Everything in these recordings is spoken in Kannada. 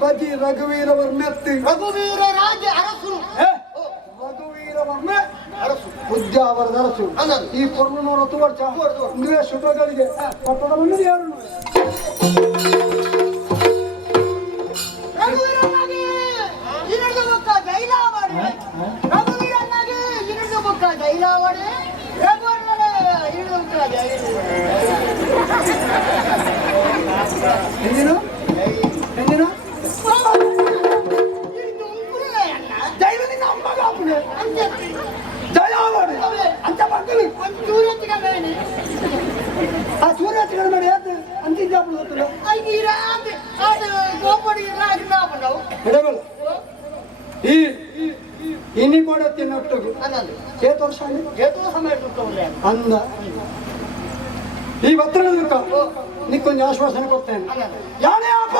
ಬಜಿ ರಘುವೀರ ವರ್ಮೆತ್ತಿ ರಘುವೀರ ರಾಜ ಅರಸು ರಘುವೀರ ವರ್ಮೆ ಅರಸು ಉದ್ಯಾವರದ ಅರಸು ಈ ಕೊರ್ನೂರ 10 ವರ್ಷ ನೀವೇ ಶುಭಗಳಿಗೆ ಪಟ್ಟದ ಬಂದು ಯಾರು ರಘುವೀರನಾಗಿ ಇರಡು ಬೊಕ್ಕ ಜೈಲಾವಡೆ ರಘುವೀರನಾಗಿ ಇರಡು ಬೊಕ್ಕ ಜೈಲಾವಡೆ ರಘುವೀರನೇ ಇರಡು ಬೊಕ್ಕ ಎಂದಿನ ಎಂದಿನ ಜೈಲದಿಂದ ಅಮ್ಮಗ ಅಪ್ಪನೆ ಜಯಾವಡೆ ಅಂತ ಮಕ್ಕಳು ಒಂದು ಚೂರತ್ತಿನ ಮೇಲೆ ಆ ಚೂರತ್ತಿನ ಮೇಲೆ ಅದು ಅಂತಿದ್ದ ಗೊತ್ತಿಲ್ಲ ಐಗಿರ ಅದು ಗೋಪಡಿ ರಾಜನ ಬಂದವು ಎಡಬಲ ಈ ಇನ್ನಿ ಕೂಡ ತಿನ್ನೊಟ್ಟಿಗೂ ಅನ್ನಂದು ಏತು ವರ್ಷ ಏತು ಸಮಯ ಇರ್ತದೆ ಅಂದ ಈ ಭದ್ರಕ ನಿಕ್ಕೊಂದು ಆಶ್ವಾಸನೆ ಕೊಡ್ತೇನೆ ಯಾನೇ ಅಪ್ಪ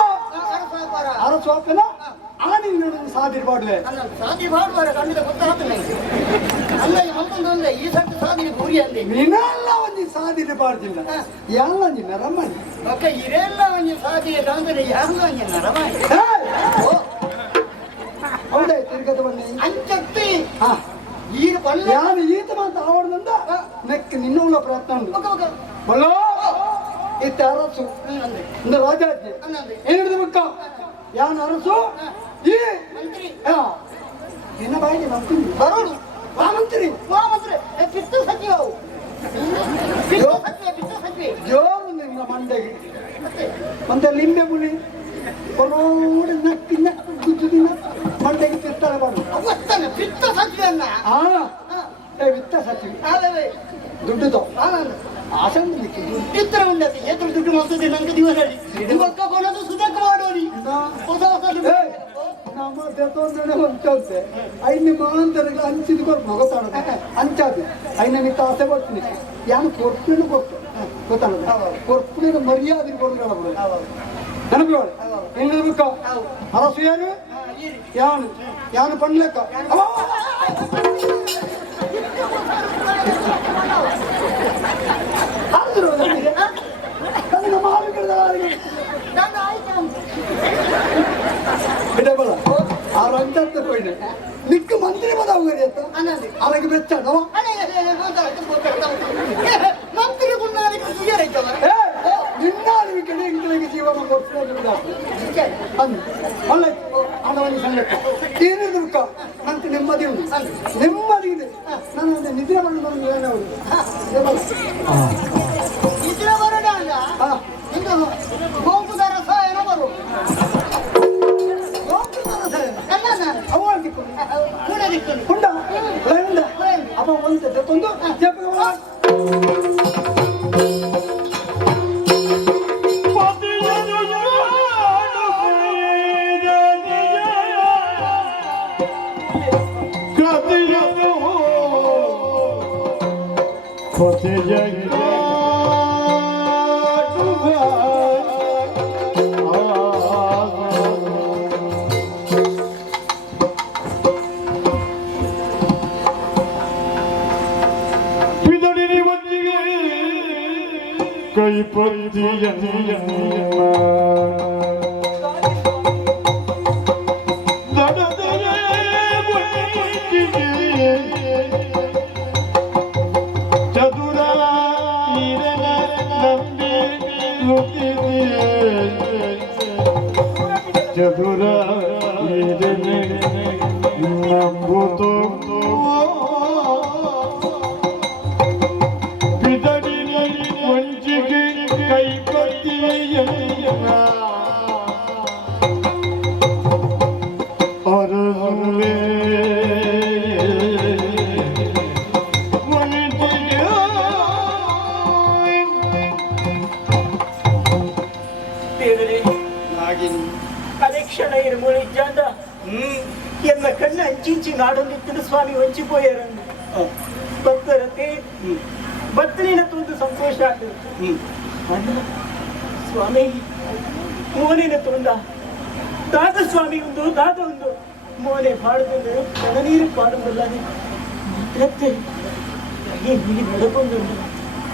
ಅರಸು ಅಪ್ಪನ ಆನಿಂದ ಸಾದಿರ್ ಬಾಡ್ವೆ ಸಾದಿ ಮಾಡುವಾರ ಖಂಡಿತ ಗೊತ್ತಾಗ್ತದೆ ಅಲ್ಲ ಮತ್ತೊಂದು ಈ ಸರ್ತಿ ಸಾದಿ ಗುರಿ ಅಂದೆ ನೀನೆಲ್ಲ ಒಂದು ಸಾದಿರ್ ಬಾಡ್ದಿಲ್ಲ ಎಲ್ಲ ನಿನ್ನ ರಮ್ಮನಿ ಅಕ್ಕ ಇರೆಲ್ಲ ಒಂದು ಸಾದಿ ಕಾಂದ್ರೆ ಯಾರು ಅಂಜ ನರಮಾಯಿ ಹೌದೇ ತಿರ್ಗದ ಬನ್ನಿ ಅಂಚತ್ತಿ ಹಾ ಈಗ ಬಲ್ಲ ಯಾರು ಈತ ಮಾತು ಆವಡ್ದಂದ ನೆಕ್ ನಿನ್ನೂಲ ಪ್ರಯತ್ನ ಉಂಟು ಬಲ್ಲೋ ಇತ್ತ ಅರಸು ಇಂದ ರಾಜಾಜ್ಞೆ ಏನಿಡಿದ ಮಕ್ಕ ಯಾನ ಅರಸು ಈ ಮಂತ್ರಿ ನಿನ್ನ ಬಾಯಿಗೆ ಮಂತ್ರಿ ಬರೋಡು ಮಂತ್ರಿ ಪಿತ್ತ ಸಚಿವ ಪಿತ್ತ ಸಚಿವ ಜೋರು ನಿನ್ನ ಮಂಡೆಗೆ ಮತ್ತೆ ಲಿಂಬೆ ಮುಳಿ ಕೊನೋಡಿ ನಕ್ಕಿ ನಕ್ಕು ಗುಜ್ಜುದಿನ ಮಂಡೆಗೆ ಪಿತ್ತಲ ಬಾಡು ಅವತ್ತಾನೆ ಪಿತ್ತ ಸಚಿವನ್ನ ವಿತ್ತ ಸಚಿವ ದುಡ್ಡು ಆಸಂದ ಇತರ ಉಂಡತಿ ಎದುರು ದುಡ್ಡು ಮಸ್ತದೆ ನಂಗೆ ದಿವಸ ಇವಕ್ಕ ಕೊನದು ಸುದಕ್ಕ ಮಾಡೋರಿ ಹೊಸ ಹೊಸ ನಮ್ಮ ತೆತ್ತೊಂದನೆ ಹೊಂಚೋದೆ ಐದು ಮಾಂತರಿಗೆ ಹಂಚಿದ ಕೊಟ್ಟು ಗೊತ್ತಾಡೋದು ಹಂಚಾದು ಐನ ನಿಂತ ಆಸೆ ಬರ್ತೀನಿ ಯಾನು ಕೊರ್ಪುಳಿನ ಕೊಟ್ಟು ಗೊತ್ತಾಡೋದು ಕೊರ್ಪುಳಿನ ಮರ್ಯಾದೆ ಕೊಡ್ಕೊಳ್ಳ ನೆನಪು ಹೆಂಗ ಬೇಕ ಅರಸು ಯಾರು ಯಾನು ಯಾನು ಪಣ್ಲೆಕ್ಕ ಆದ್ರು ನನ್ನ ಮಾವಿಗಳ ಬಿಡಬಲ್ಲ ಆ ರಂಜಾತ ಹೋಯ್ನೆ ನಿಕ್ಕ ಮಂತ್ರಿ ಬದ ಹೋಗರಿ ಅಂತ ಅಲ್ಲಿಗೆ ಬೆಚ್ಚ ಮಂತ್ರಿ ಗುಂಡಾರಿ ನಿನ್ನ ಕಡೆಗೆ ಜೀವನ ಕೊಟ್ಟು ಅಲ್ಲ ಹಣವನ್ನು ಸಂಗತಿ ಏನಿದ್ರು ನಂತ ನೆಮ್ಮದಿ ಉಂಟು ನೆಮ್ಮದಿ ಇದೆ ನಾನು ಅದೇ ನಿದ್ರೆ ಮಾಡೋದು ನಿದ್ರೆ ಬರೋಣ ಅಲ್ಲ ಇದು ಗೋಪುದ ರಸ ಏನೋ ಬರು ಹುಂಡ ಅಪ್ಪ ಒಂದು ತೆತ್ತೊಂದು ಕೈ ಪದ್ಯ ಚದುರ ಚದುರ ನಂಬುತ್ತೋ ಕ್ಷಣ ಇರುಮೂಳಿ ಜಾಂದ ಎನ್ನ ಕಣ್ಣ ಹಂಚಿಂಚಿ ನಾಡೊಂದಿತ್ತು ಸ್ವಾಮಿ ಹೊಂಚಿಪೋಯಾರಂದು ಭಕ್ತರತೆ ಭಕ್ತನಿನ ತುಂಬ ಸಂತೋಷ ಆಗ್ತದೆ ಸ್ವಾಮಿ ಮೋನಿನ ತುಂದ ದಾದ ಸ್ವಾಮಿ ಒಂದು ದಾದ ಒಂದು ಮೋನೆ ಪಾಡುವುದು ಕನ ನೀರು ಪಾಡುವುದಲ್ಲದೆ ಮಾತ್ರತ್ತೆ ನಡಕೊಂಡು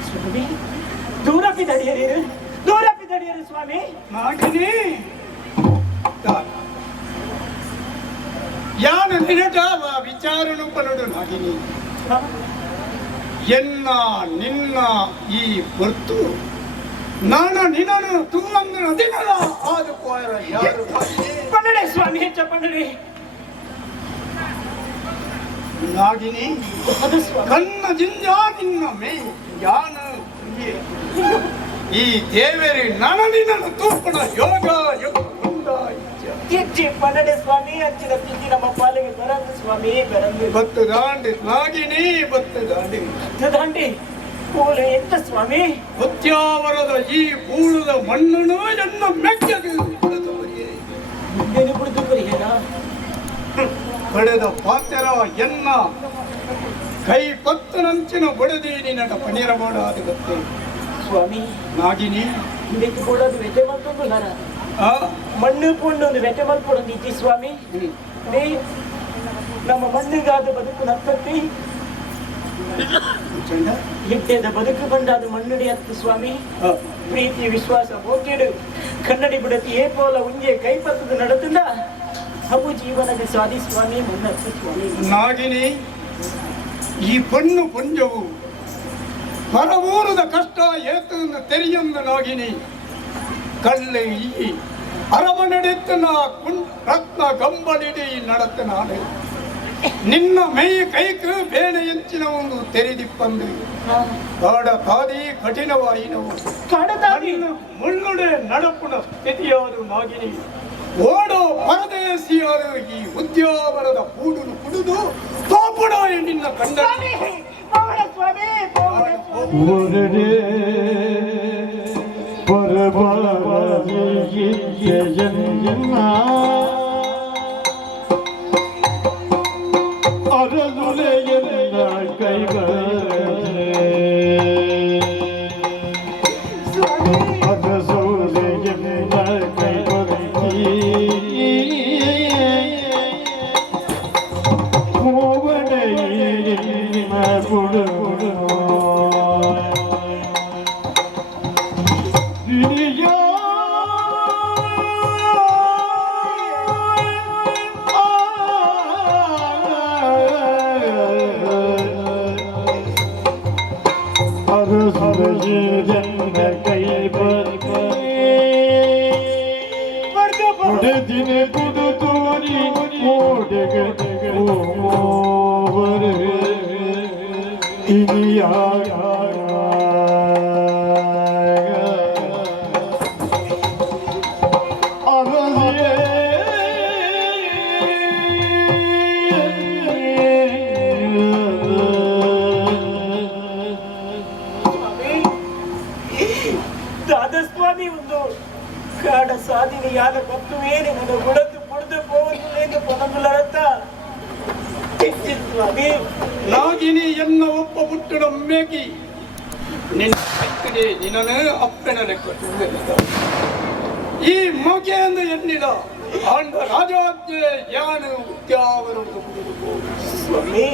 ಸ್ವಾಮಿ ದೂರಪ್ಪಿ ತಡೆಯರು ಸ್ವಾಮಿ ನಾಗಿನಿ ಯಾನ ನಿನಟಾವ ವಿಚಾರನು ಪನಡು ನಾಗಿನಿ ಎನ್ನ ನಿನ್ನ ಈ ಹೊರ್ತು ನಾನು ನಿನ್ನನ್ನು ತುಂಬಂದು ನದಿನಲ್ಲ ಆದ ಕೋರ ಯಾರು ಪನ್ನಡೆ ಸ್ವಾಮಿ ಹೆಚ್ಚ ಪನ್ನಡೆ ನಾಗಿನಿ ಅದು ಸ್ವಾಮಿ ಕನ್ನ ಜಿಂಜ ನಿನ್ನ ಮೇ ಯಾನ ಈ ದೇವರಿ ನನ್ನ ನಿನ್ನನ್ನು ತೂಪಣ ಯೋಗ ಹೆಚ್ಚಿ ಪನ್ನಡೆ ಸ್ವಾಮಿ ಹಚ್ಚಿದ ಪ್ರೀತಿ ನಮ್ಮ ಪಾಲಿಗೆ ಬರಂದು ಸ್ವಾಮಿ ಬರಂದು ಬತ್ತು ದಾಂಡಿ ನಾಗಿನಿ ಬತ್ತು ದಾಂಡಿ ದಾಂಡಿ ಪೂಲ ಎಂತ ಸ್ವಾಮಿ ಮುತ್ಯಾವರದ ಈ ಬೂಳದ ಮಣ್ಣನು ಎನ್ನ ಮೆಚ್ಚದು ಏನು ಬಿಡುದು ಪರಿಹಾರ ಪಡೆದ ಪಾತ್ರ ಎನ್ನ ಕೈ ಪತ್ತನಂಚಿನ ಬಡದಿ ನಿನ್ನ ಪನೀರ ಮಾಡಾದ ಗೊತ್ತೇ ಸ್ವಾಮಿ ನಾಗಿನಿ ಇದಕ್ಕೆ ಕೂಡ ಅದು ವ್ಯತೆ ಮಾಡ್ಕೊಂಡು ನರ ಮಣ್ಣು ಪುಣ್ಣು ಒಂದು ವ್ಯತೆ ಮಾಡ್ಕೊಡೋದು ಇತಿ ಸ್ವಾಮಿ ನೀ ನಮ್ಮ ಮಣ್ಣಿಗಾದ ಬದುಕು ನಪ್ಪತ್ತಿ ಹಿಟ್ಟೆದ ಬದುಕು ಬಂದಾದ ಮಣ್ಣುಡಿ ಹತ್ತು ಸ್ವಾಮಿ ಪ್ರೀತಿ ವಿಶ್ವಾಸ ಹೋಗಿಡು ಕನ್ನಡಿ ಬಿಡತಿ ಏಪೋಲ ಉಂಜೆ ಕೈಪತ್ತದ ನಡತುಂಡ ಅವು ಜೀವನದ ಸ್ವಾದಿ ಸ್ವಾಮಿ ಮುನ್ನತ್ತು ಸ್ವಾಮಿ ನಾಗಿನಿ ಈ ಪಣ್ಣು ಪುಂಜವು ಪರವೂರದ ಕಷ್ಟ ಏತನ್ನು ತೆರೆಯೊಂದು ನಾಗಿನಿ ಕಳ್ಳೆ ಈ ಅರಮನೆಡೆತ್ತನ ರತ್ನ ಗಂಬಳಿಡಿ ನಡತ್ತ ನಾಡು ನಿನ್ನ ಮೈ ಕೈಕು ಬೇನೆ ಎಂಚಿನ ಒಂದು ತೆರೆದಿಪ್ಪಂದು ಕಾಡ ತಾದಿ ಕಠಿಣವಾಯಿನವು ಮುಳ್ಳುಡೆ ನಡಪುನ ಸ್ಥಿತಿಯಾದ ನಾಗಿನಿ ಓಡೋ ಪರದೇಶಿಯಾದ ಈ ಉದ್ಯಾವರದ ಕೂಡುನು ಕುಡಿದು ತೋಪುಡ ನಿನ್ನ ಕಂಡ ಒರಡೆ ಅರದುಲೆಯಲ್ಲ ಕೈಗ ಅರಸೋಲೆಯಲ್ಲ ಕೈಬರಿ ಹೋವಡೆಯ ಕೊಡು ದಿನ ಕುದು ತೋರಿ ಓಡೆಗ ದಾದಸ್ವಾಮಿ ಒಂದು ಕಾಡ ಸಾಧಿನಿ ಯಾದ ಗೊತ್ತುವೇನೆ ನನ್ನ ಗುಡದು ಕುಡಿದು ಹೋಗುತ್ತೇನೆ ಪೊನಗುಲರತ್ತ ಸ್ವಾಮಿ ನಾಗಿನಿ ಎನ್ನ ಒಬ್ಬ ಮುಟ್ಟಡ ಮೇಗಿ ನಿನ್ನ ಕೈತಡೆ ನಿನ್ನನೇ ಅಪ್ಪನ ಲೆಕ್ಕ ಈ ಮೊಗೆಯಿಂದ ಎನ್ನಿದ ಆಂಡ ರಾಜಾಜ್ಞೆ ಯಾನು ಉದ್ಯಾವರದು ಸ್ವಾಮಿ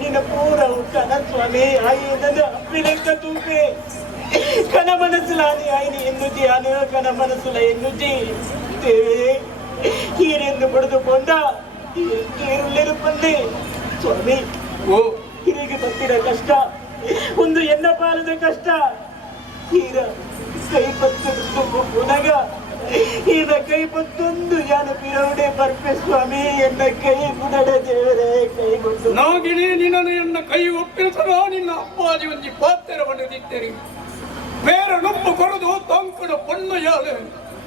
ನಿನ್ನ ಪೂರ ಉತ್ತನ ಸ್ವಾಮಿ ಆಯಿ ನನ್ನ ಅಪ್ಪಿಲೆಕ್ಕ ತೂಪೆ ಕನ ಮನಸ್ಸುಲಾನಿ ಆಯ್ನಿ ಎನ್ನುಜಿ ಅನು ಕನ ಮನಸ್ಸುಲ ಎನ್ನುಜಿ ಹೀರೆಂದು ಪಡೆದುಕೊಂಡ ಕೀರುಳ್ಳಿರುಪಲ್ಲಿ ಸ್ವಾಮಿ ಹಿರಿಗೆ ಬತ್ತಿರ ಕಷ್ಟ ಒಂದು ಎನ್ನ ಪಾಲದ ಕಷ್ಟ ಹೀರ ಕೈ ಪತ್ತು ಪುನಗ ಹೀರ ಕೈ ಪತ್ತೊಂದು ಯಾನ ಪಿರವಡೆ ಬರ್ಪೆ ಸ್ವಾಮಿ ಎನ್ನ ಕೈ ಪುನಡ ದೇವರೇ ಕೈ ಕೊಟ್ಟು ನಾಗಿನಿ ನಿನ್ನನ್ನು ಎನ್ನ ಕೈ ಒಪ್ಪಿಸದ ನಿನ್ನ ಅಪ್ಪಾಜಿ ಒಂಜಿ ಪಾತ್ರವನ್ನು ದಿತ್ತರಿ ಬೇರ ನೊಪ್ಪು ಕೊಡದು ತಂಕಡ ಪೊಣ್ಣು ಯಾಳು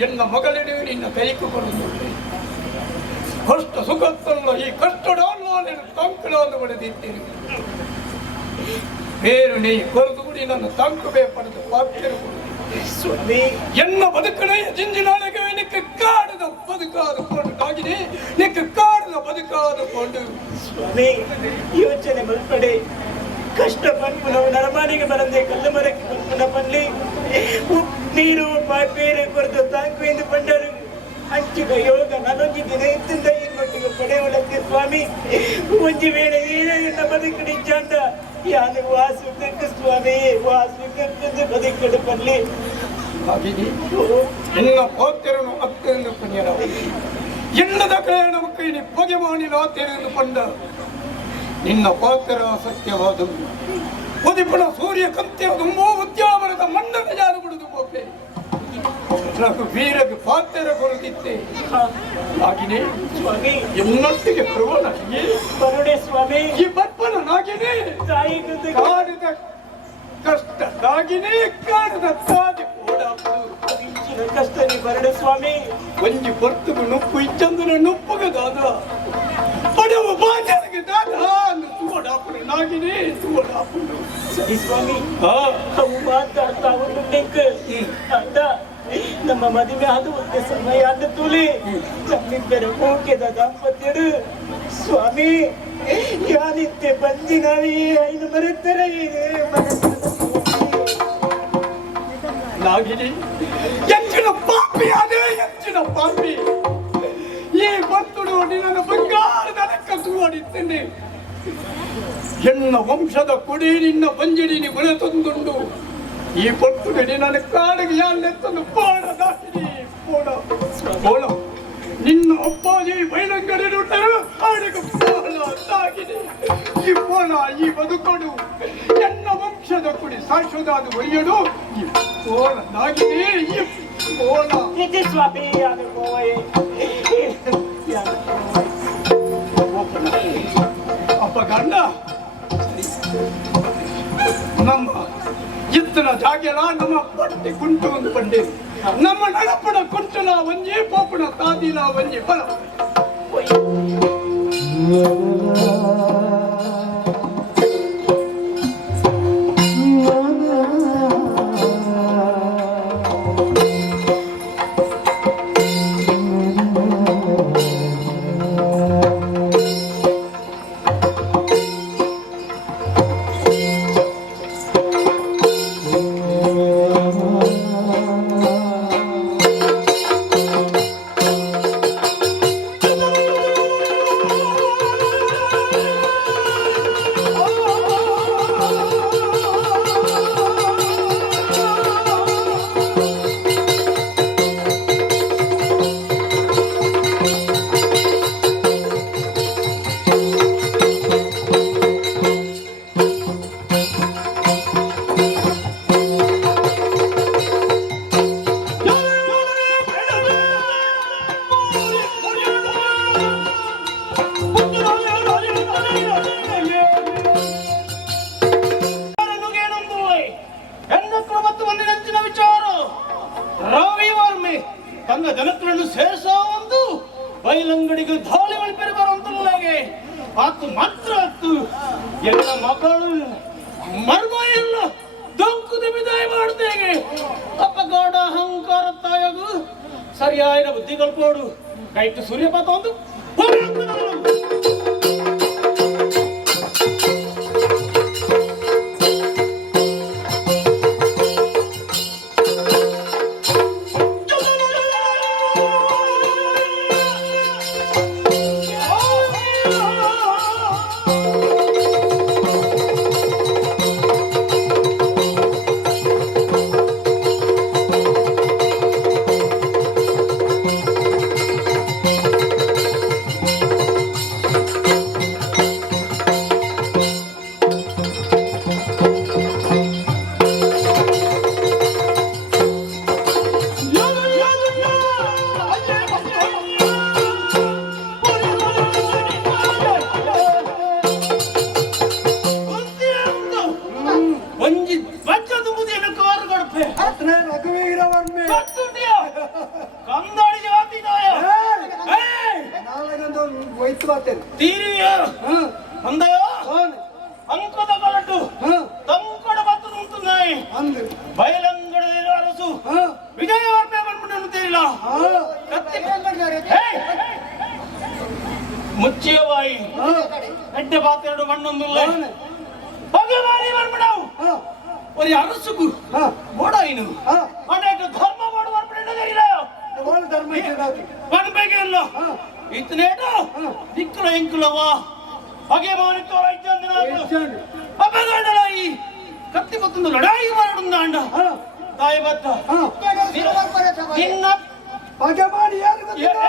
ಎನ್ನ ಮಗಳಿಡು ನಿನ್ನ ಕೈಕು ಕೊಡದು ಕಷ್ಟ ಸುಖತ್ತಲ್ಲ ಈ ಕಷ್ಟಡ ತಂಕಡವನ್ನು ಪಡೆದಿದ್ದೀರಿ ಬೇರು ನೀ ಕೊರದು ನನ್ನ ತಂಕುಬೇ ಪಡೆದು ಪಾತ್ರ ಸ್ವಾಮಿ ಎನ್ನ ಬದುಕನೆಯ ಜಿಂಜಿನಾಳೆಗೆ ನಿಕ್ಕ ಕಾಡದ ಬದುಕಾದುಕೊಂಡು ನಾಗಿನಿ ನಿಕ್ಕ ಕಾಡದ ಬದುಕಾದುಕೊಂಡು ಸ್ವಾಮಿ ಯೋಚನೆ ಮಲ್ಪಡೆ ಕಷ್ಟ ಪಂಪು ನಾವು ನರಮಾನಿಗೆ ಬರಂದೆ ಕಲ್ಲು ಮರಕ್ಕೆ ಪಂಪುನ ಪಲ್ಲಿ ನೀರು ಬೇರೆ ಕೊರದು ತಾಂಕು ಎಂದು ಬಂಡರು ಹಂಚಿದ ಯೋಗ ನನೊಂಜಿ ದಿನ ಇತ್ತಿಂದ ಈ ಮಟ್ಟಿಗೆ ಪಡೆಯುವುದಕ್ಕೆ ಸ್ವಾಮಿ ಒಂಜಿ ವೇಳೆ ಏನ ಬದುಕಡಿ ಚಂದ ಯಾನು ವಾಸು ಸ್ವಾಮಿ ವಾಸು ಬದುಕಡು ಪಲ್ಲಿ ಹಾಗೆ ಎನ್ನ ಪಾತ್ರನು ಅತ್ಯಂತ ಪುಣ್ಯರಾವ ಎನ್ನದ ಕಡೆ ನಮ್ಮ ಕೈಲಿ ಪೊಗೆ ಮಾಡಿಲ್ಲ ತೆರೆದು ಬಂದ ನಿನ್ನ ಪಾತ್ರ ಸತ್ಯವಾದ ಉದಿಪುಣ ಸೂರ್ಯ ಕಂತೆಯ ತುಂಬೋ ಉದ್ಯಾವರದ ಮಣ್ಣನ್ನು ಜಾರು ಬಿಡುದು ಗೋಪೆ ರಘು ವೀರಗೆ ಪಾತ್ರ ಕೊಡುತ್ತಿದ್ದೆ ಹಾಗೆಯೇ ಸ್ವಾಮಿ ಎನ್ನೊಟ್ಟಿಗೆ ಬರುವಣ ಬರುಡೆ ಸ್ವಾಮಿ ಈ ಬರ್ಪನ ನಾಗಿನೇ ತಾಯಿ ಕಾಡಿದ ಕಷ್ಟ ನಾಗಿನೇ ಕಾಡದ ತಾದಿ ಓಡಾಡುವುದು ಇಂಚಿನ ಕಷ್ಟ ನೀ ಬರುಡೆ ಸ್ವಾಮಿ ಒಂಜಿ ಬರ್ತುಗು ನುಪ್ಪು ಇಚ್ಚಂದನ ನುಪ್ಪುಗದಾದ ಪಡವ ಬಾಜರಿಗೆ ದಾದ ಅಂದು ತೂಡಾಪುಡು ನಾಗಿನೇ ತೂಡಾಪುಡು ಸರಿ ಸ್ವಾಮಿ ಹಾ ಅವು ಮಾತಾಡ್ತಾ ಒಂದು ಟೆಕ್ ಅದ ನಮ್ಮ ಮದುವೆ ಆದ ಒಂದು ಸಮಯ ಅಂದ ತೂಲಿ ನಮ್ಮಿಬ್ಬರ ಮೂಕೆದ ದಾಂಪತ್ಯರು ಸ್ವಾಮಿ ಯಾನಿತ್ತೆ ಬಂದಿನವಿ ಐದು ಮರೆತರ ನಾಗಿನಿ ಹೆಚ್ಚಿನ ಪಾಪಿ ಅದೇ ಹೆಚ್ಚಿನ ಪಾಪಿ ಈ ಭಕ್ತುಡು ನಿನ್ನನ್ನು ಬಂಗಾರದ ಲೆಕ್ಕ ತೂಡಿದ್ದೇನೆ ಎನ್ನ ವಂಶದ ಕುಡಿ ನಿನ್ನ ಬಂಜಿಡಿನಿ ಗುಣ ತಂದುಂಡು ಈ ಭಕ್ತುಡು ನಿನ್ನ ಕಾಡಿಗೆ ಯಾಲೆತ್ತನ್ನು ಪಾಡ ನಾಗಿನಿ ಪೋಡ ನಿನ್ನ ಅಪ್ಪಾಜಿ ಬೈಲಂಗಡಿರುಟ್ಟರು ಕಾಡಿಗೆ ಪೋಳ ನಾಗಿನಿ ಈ ಪೋಳ ಈ ಬದುಕೊಡು ಎನ್ನ ವಂಶದ ಕುಡಿ ಶಾಶ್ವತಾದ ಒಯ್ಯಡು ಈ ಪೋಳ ನಾಗಿನಿ ಈ ಪೋಳ ಇದು ಸ್ವಾಮಿ ಯಾರು ಹೋಯ್ ಅಪ್ಪ ಗಂಡ ನಮ್ಮ ಇತ್ತನ ಜಾಗೆಲ ನಮ್ಮ ಪಟ್ಟಿ ಕುಂಟು ಒಂದು ಬಂಡೆ ನಮ್ಮ ನಡಪಣ ಕುಂಟಲ ಒಂಜಿ ಪೋಪಣ ತಾದಿಲ ಒಂಜಿ ಬಲ ತನ್ನ ಜನಗಳನ್ನು ಸೇರಿಸೋ ಒಂದು ಬೈಲಂಗಡಿಗೆ ಧಾಳಿ ಮಲ್ಪೆರೆ ಬರುವಂತಲ್ಲಾಗೆ ಆತು ಮಾತ್ರ ಆತು ಎಲ್ಲ ಮಕ್ಕಳು ಮರ್ಮ ಎಲ್ಲ ದೊಂಕು ದಿಬಿದಾಯ ಮಾಡ್ತೇಗೆ ಅಪ್ಪಗಾಡ ಅಹಂಕಾರ ತಾಯಗು ಸರಿಯಾದ ಬುದ್ಧಿ ಕಲ್ಪೋಡು ಕೈಟ್ಟು ಸೂರ್ಯಪಾತ ಒಂದು ಮುಚ್ಚಿಯವಾಯಿ ಎಡ್ಡೆ ಪಾತ್ರೆಡು ಮಣ್ಣೊಂದುಲ್ಲ ಭಗವಾನಿ ಬರ್ಬಿಡವು ஒரு அரசுக்கு ஓடாயினு அடேட்டு ಧರ್ಮ ಮಾಡುವ ಪ್ರೇರಣೆಯಿಲ್ಲ ಓಳ ಧರ್ಮ ಇರೋದು ಬನ್ಬೇಕಿಲ್ಲ ಇತನೇಟ ದಿಕ್ಕಲ ಎಂಕಲವ ಹಾಗೆ ಮಾನಿತು ಐತಂದಿನ ಅಪ್ಪಗಂಡಲಾಯಿ ಕತ್ತಿ ಕೊತ್ತೊಂದು ಲಡಾಯಿ ಮಾಡುಂದಾಂಡ ತಾಯಿ ಬತ್ತ ಹಾ ನಿನ್ನ ಹಾಗೆ ಮಾಡಿ ಯಾರು ಗೊತ್ತಿಲ್ಲ?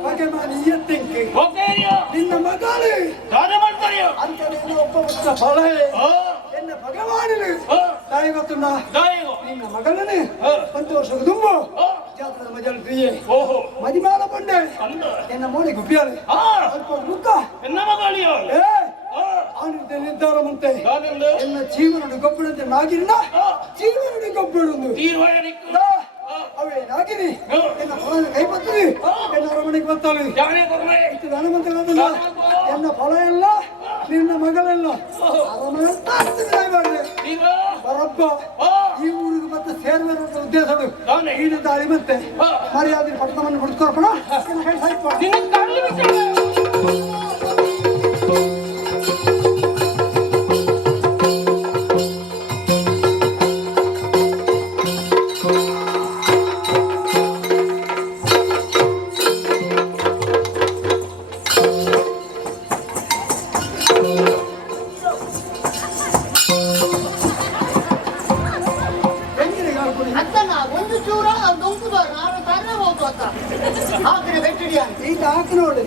ಹಾಗೆ ಮಾಡಿ ಎತ್ತಿಂಕೆ ನಿನ್ನ ಮಗಳು ಅಂತ ನೀನು ಒಬ್ಬ ಪುತ್ರ ಫಲ ಎನ್ನ ಭಗವಾನನು ತಾಯಿ ಗೊತ್ತುಂಡ ನಿನ್ನ ಮಗಳನ್ನೇ ಸಂತೋಷ ತುಂಬ ಜಾತ್ರೆ ಮಜಲ್ ಪ್ರಿಯೆ ಮದಿಮಾಲ ಬಂಡೆ ಎನ್ನ ಮೋಳಿ ಗುಪ್ಪಿಯಾಳೆ ಸ್ವಲ್ಪ ಮುಖ ಏ ಆನಿದ್ದ ನಿರ್ಧಾರ ಮುಂತೆ ಎನ್ನ ಜೀವನಡು ಗೊಬ್ಬರಂತೆ ನಾಗಿನ ಜೀವನಡು ಗೊಬ್ಬರೊಂದು ಅವೇ ನಾಗಿನಿ ಎನ್ನ ಫಲ ಕೈ ಬರ್ತದೆ ಎನ್ನ ಅರಮನೆಗೆ ಬರ್ತಾಳೆ ಇಷ್ಟು ಧನವಂತ ಎನ್ನ ಫಲ ಎಲ್ಲ ನಿನ್ನ ಮಗಳೆಲ್ಲ ಅರಮನೆ ಅಂತ ಮಾಡಿದೆ ಬರಬ್ಬ ಈ ಊರಿಗೆ ಮತ್ತೆ ಸೇರ್ಬೇಡ ಉದ್ದೇಶಗಳು ಈಡು ದಾಳಿ ಮತ್ತೆ ಮರ್ಯಾದೆ ಪಟ್ಟಣವನ್ನು ಬಿಡ್ಕೊರ್ಪಣ ಈಗ ಹಾಕಿ ನೋಡಿ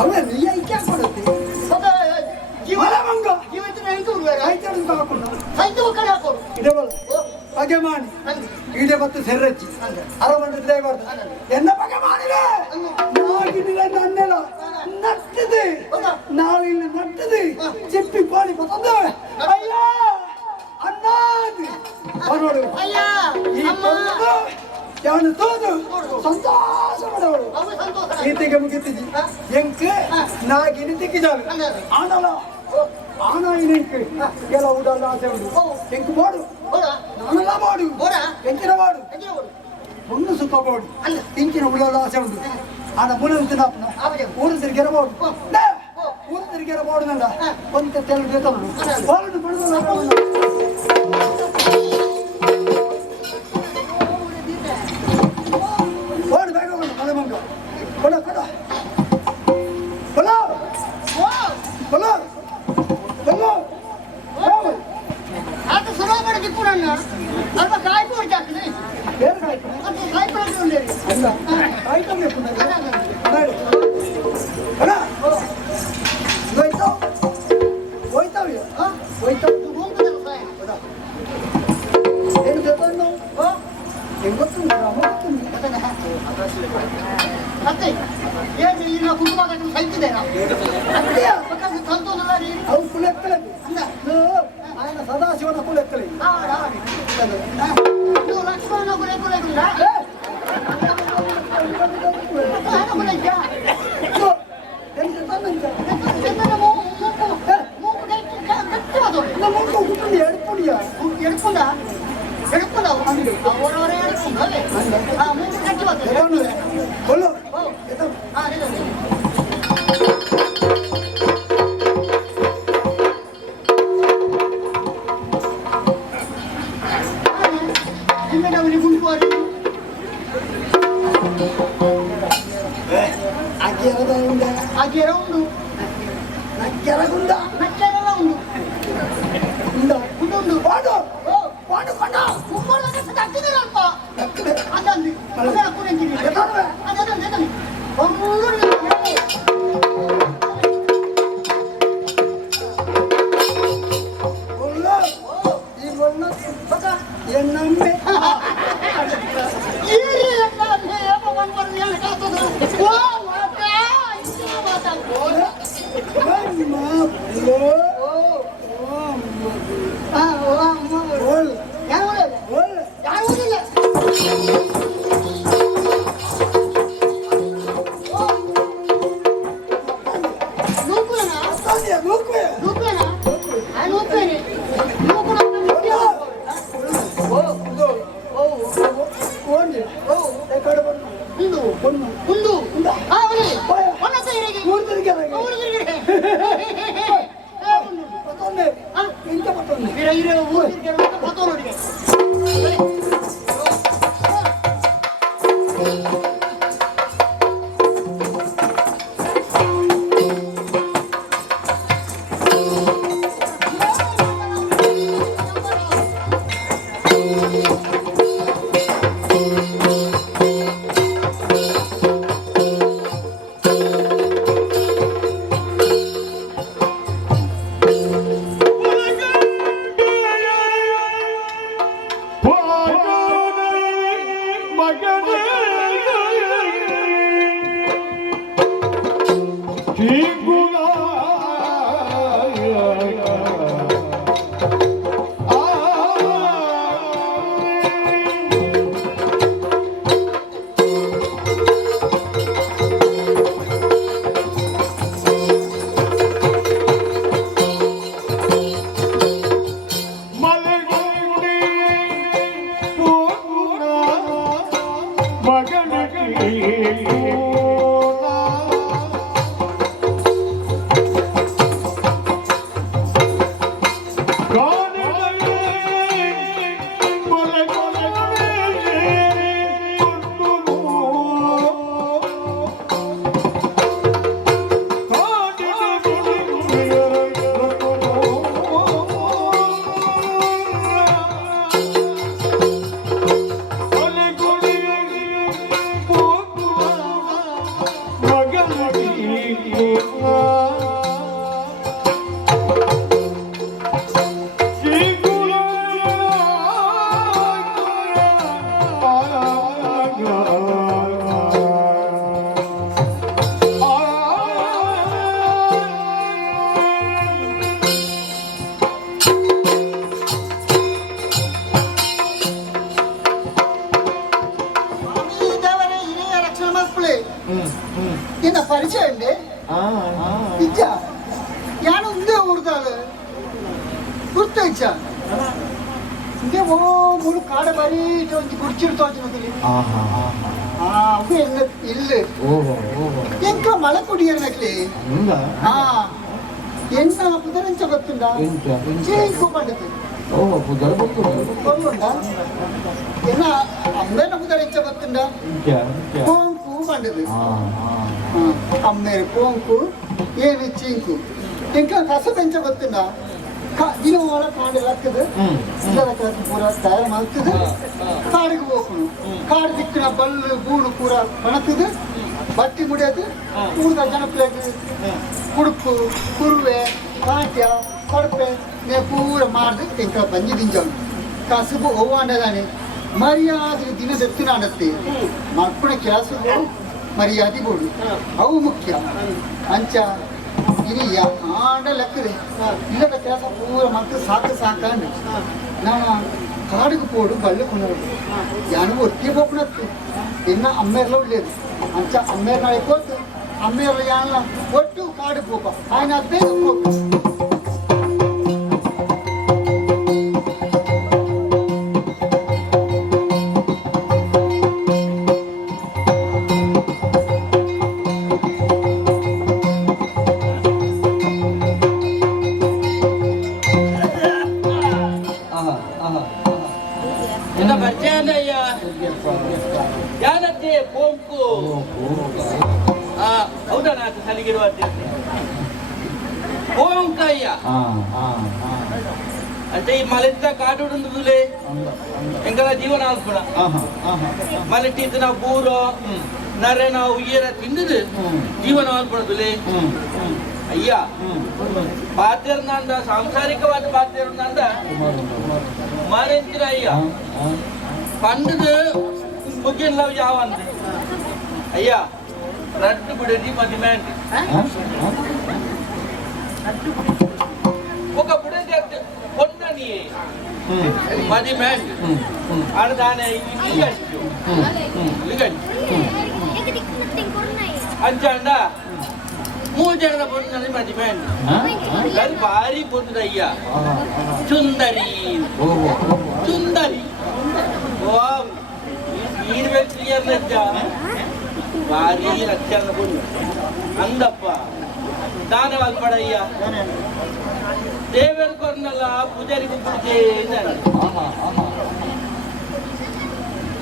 ಅವೇ ನೀ ಐಕ್ಯ ಕೊಡುತ್ತೆ ಹಾಗೆ ಮಾಡಿ ಇಡೆ ಮತ್ತು ಸೆರ್ರಚ್ಚಿ ಅರಮನೆ ಡ್ರೈವರ್ ಎನ್ನ ಬಗ್ಗೆ ಮಾಡಿದೆ ನಾಗಿನಿಲ್ಲ ನನ್ನೆಲ್ಲ ನಟ್ಟಿದೆ ನಾವು ಇಲ್ಲಿ ನಟ್ಟಿದೆ ಚಿಪ್ಪಿ ಪಾಡಿ ಬರ್ತದೆ ಅಯ್ಯ ಅಣ್ಣಾದಿ ನೋಡು ಈ ಬಂದು ಯಾನು ತೋದು ಸಂತೋಷ ಮಾಡವಳು ಈತಿಗೆ ಮುಗಿತಿದ್ದಿ ಎಂಕೆ ನಾಗಿನಿ ತೆಗಿದಾವೆ ಆನಲ್ಲ ಆನ ಏನಂಕೆ ಎಲ್ಲ ಉಡಲ್ಲ ಆಸೆ ಉಂಟು ಎಂಕು ಮಾಡು ನಾನೆಲ್ಲ ಮಾಡು ಎಂಚಿನ ಮಾಡು ಒಂದು ಸುಖ ಮಾಡು ಇಂಚಿನ ಉಡಲ್ಲ ಆಸೆ ಉಂಟು ಆನ ಮುನ ತಿನ್ನಪ್ಪನ ಊರು ತಿರುಗಿರ ಮಾಡು ಊರು ತಿರುಗಿರ ಮಾಡುದಲ್ಲ ಒಂದು ತೆಲು ಬೇಕಲ್ಲ ಹೊರಡು ಬಿಡುದಲ್ಲ ಓಡಿ ಬೇಗ ಮನೆ ಮಂಗ ಕೊಡ ಕೊಡ ಕೊಡ ಕೊಡ ಅದು ಸುಲಭ ದಿಕ್ಕುರನ್ನ ಅಲ್ಪ ಕಾಯ್ತು ಹೊಡ್ತಾಗ್ತದೆ ಬೇರೆ ಕಾಯ್ತು ಅದು ಕಾಯ್ತು ಹೊಡ್ಕೊಂಡೆ ಅಲ್ಲ ಕಾಯ್ತಂಗೆ ನೋಡಿ ಅಣ್ಣ ಹೋಯ್ತಾವ್ ಹೋಯ್ತಾವ್ಯ ಹೋಯ್ತಾವ್ ಏನು ಬೇಕನ್ನು ಹೆಂಗೊತ್ತು ಮತ್ತೆ ಏನು ಇಲ್ಲ ಕುಟುಂಬ ಸಹಿತಿದ್ದೇನೆ ಸಂತೋಷ ಅವು ಕುಲೆಕ್ಕಲೆ ఆయన సదాశివన కులెక్కలే లక్ష్మణ కులెక్కులేకుండా ఎడుపుందా ఎడుపుందా ఎవరెవరే ఎడుపుందా మూడు కట్టి వస్తుంది అగ్గెర ఉండు నక్కెరగుందా నక్కెరలా ఉండు ఉందా ఉండు వాడు వాడు కొండ కుమ్మల కట్ట అట్టిదరಲ್ಪ అదండి అదన కురెంచి అదన ఒంగుడు ఒల్లో ఈ ఒల్లో పక ఎన్నమ్మే ఈరి ఎన్నమ్మే ఏమవన్ వర్ కాతదు ఓ మాతా ఇంటి మాతా ఓ ಯಾರು ಯಾರು ಬನ್ನಿ. ಬೇರೆ ಇರೋ ಊರು ತಿರ್ಗಾಡುವಾಗ ಫೋಟೋ ನೋಡಿ. என்ன పరిచయం అండి ఇచ్చా యాన ఉందే ఊరుతాడు గుర్తు ఇచ్చా ఇంకే ఓ మూడు కాడ మరీ కుర్చీలు తోచినది ఇల్లు ఇంకా మల కుడియనకి ఎన్న పుదరించబోతుందా ఇంకో పండుగ ఎన్న అమ్మేన పుదరించబోతుందా కోంకు పండుగ అమ్మేరు కోంకు ఏమి చీంకు ఇంకా కస పెంచబోతుందా ದಿನ ಒಳ ಕಾಡು ಹಾಕಿದ್ರೆ ಪೂರ ತಯಾರು ಮಾಡ್ತದೆ ಕಾಡಿಗೆ ಹೋಗ್ಕೊಂಡು ಕಾಡು ದಿಕ್ಕಿನ ಬಲ್ಲು ಗೂಡು ಪೂರ ಕಣತದೆ ಬಟ್ಟಿ ಮುಡಿಯೋದು ಊರ್ದ ಜನಪ್ಲೇಟ್ ಉಡುಪು ಕುರುವೆ ಕಾಟ್ಯ ಕಡಪೆ ನೇ ಪೂರ ಮಾಡ್ದು ಇಂಕ ಬಂಜಿ ದಿಂಜ ಕಸುಬು ಹೋವಾಂಡದಾನೆ ಮರ್ಯಾದೆ ದಿನದ ಎತ್ತಿನಾಡತ್ತೆ ಮಕ್ಕಳ ಕೆಲಸಗಳು ಮರ್ಯಾದೆ ಬೋಡು ಅವು ಮುಖ್ಯ ಅಂಚ ini ya ada lekkere illa da kasa pura makku saakande nana kaadigu podu ballu konaru yanu otti pokunattu enna ammerlo ulledu ancha ammerna ayipothu ammerlo yanla ottu kaadu poka ayana adde poka ಯಾನತ್ತೆ ಪೋಂಕು ಹೌದಾ ನಾನು ಸಲಿಗಿರುವ ಪೋಂಕಯ್ಯ అంటే ఈ మలెత్త కాటుడుందులే ఇంకా జీవన ఆల్పుడ మలెట్టిన బూరో నరేన ఉయ్యర తిందుದು ಜೀವನ ಆಲ್ಪಡದುಲೇ ಅಯ್ಯ ಪಾತ್ರೆರ್ನಂದ ಸಾಂಸಾರಿಕವಾದ ಪಾತ್ರೆರ್ನಂದ ಮಾರೆಂತಿರ ಅಯ್ಯ పండుగ ముఖ్యంలో యావంది అయ్యా రట్టు బుడేది 10 మ్యాండ్ ఒక బుడేది పొన్నని 10 మ్యాండ్ ఆడదానే ఇల్లిగచ్చు అంచండ 3 జగన పొన్నని 10 మ్యాండ్ అది భారీ పొందుడు అయ్యా సుందరి సుందరి ಭಾರಿ ಲಕ್ಷಣ ಬಂದು ಅಂದಪ್ಪ ದಾನ ಮಲ್ಪಡಯ್ಯ ದೇವರು ಕೊರ್ನಲ್ಲ ಪೂಜಾರಿಗೆ ಬಿಡ್ತೇ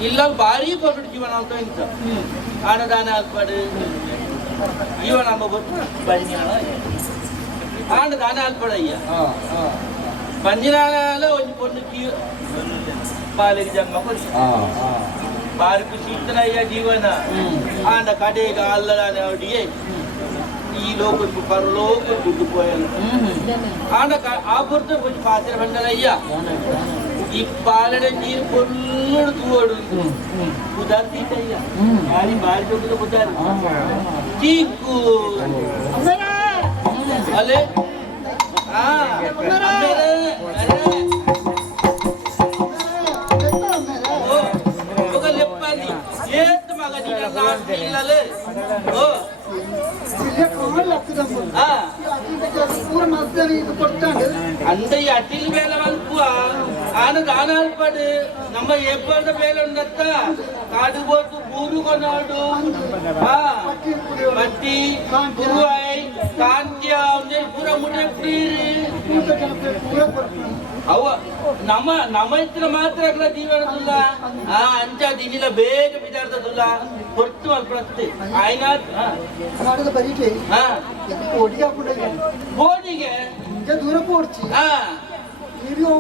ಇಲ್ಲ ಭಾರಿ ಕೊಟ್ಟು ಜೀವನ ಅಂತ ಇಂತ ಅನ್ನದಾನ ಅಲ್ಪಡು ಜೀವನ ಬಂಜಿನಾಳ ಅನ್ನದಾನ ಅಲ್ಪಡಯ್ಯ ಬಂಜಿನಾಳ ಒಂದು ಪೊಣ್ಣುಕಿ ಬಾಲಿಗೆ ಜನ್ಮ ಕೊಡಿ ಬಾರಿಗೆ ಸೀತನಯ್ಯ ಜೀವನ ಆಂಡ ಕಡೆಗ ಅಲ್ಲದಾನೆ ಅವಡಿಗೆ ಈ ಲೋಕಕ್ಕೆ ಪರಲೋಕ ದುಡ್ಡು పోయాను ఆండ ఆ పొర్త కొంచెం పాత్ర పండాలయ్యా ఈ పాలన నీరు పొల్లుడు తూడు కుదారు తీటయ్యా గాలి బారి చోటులో కుదారు చీకు అలే ఒక లెప్పది ఏత మగ నీళ్ళలే ఓ அந்த அட்டில் வேலை வல்புவா ஆனா தானால் படு நம்ம எப்பட வேலை உண்டத்தா காடு போட்டு பூரு கொண்டாடு பட்டி குருவாய் காந்தியா பூர முட்டை ಅವ ನಮ್ಮ ಇತ್ರ ಮಾತ್ರ ಜೀವನದುಲ್ಲ ಅಂಚ ದಿನಿಲ ಬೇಗ ಬಿದ್ದಾಡ್ತದುಲ್ಲ ಹೊತ್ತು ಅಲ್ಪತ್ತೆ ಆಯ್ನ ಬೋಡಿಗೆ ದೂರ ಪೋಡ್ಚಿ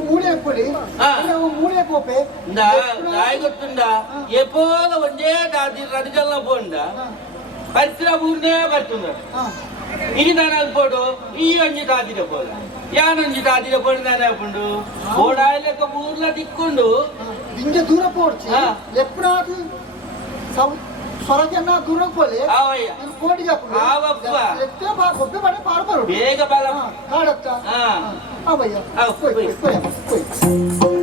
ಮೂಳೆ ಕೊಡಿ ಮೂಳೆ ಪೋಪೆ దాయి కొట్టుండా ఎప్పుడు వండే రడిజల్లో పోండా పరిసర ఊరినే పడుతున్నాడు ఇది దాని పోడు ఈ అంజి దాదిన పోదు యానంజి దాదిన పోడు దాని అప్పుడు ఓడాయలక ఊర్లో దిక్కుండు ఇంక దూర పోడ్చి ఎప్పుడు ಸ್ವರಜನ್ನ ದೂರ ಕೋಲೆ ಆವಯ್ಯ ಕೋಟಿಗೆ ಆವಪ್ಪ ಎಷ್ಟೇ ಒಬ್ಬೆ ಬಡ ಪಾರ್ಬರು ಬೇಗ ಬಲ ಕಾಡತ್ತ ಅವಯ್ಯ ಹೋಯ್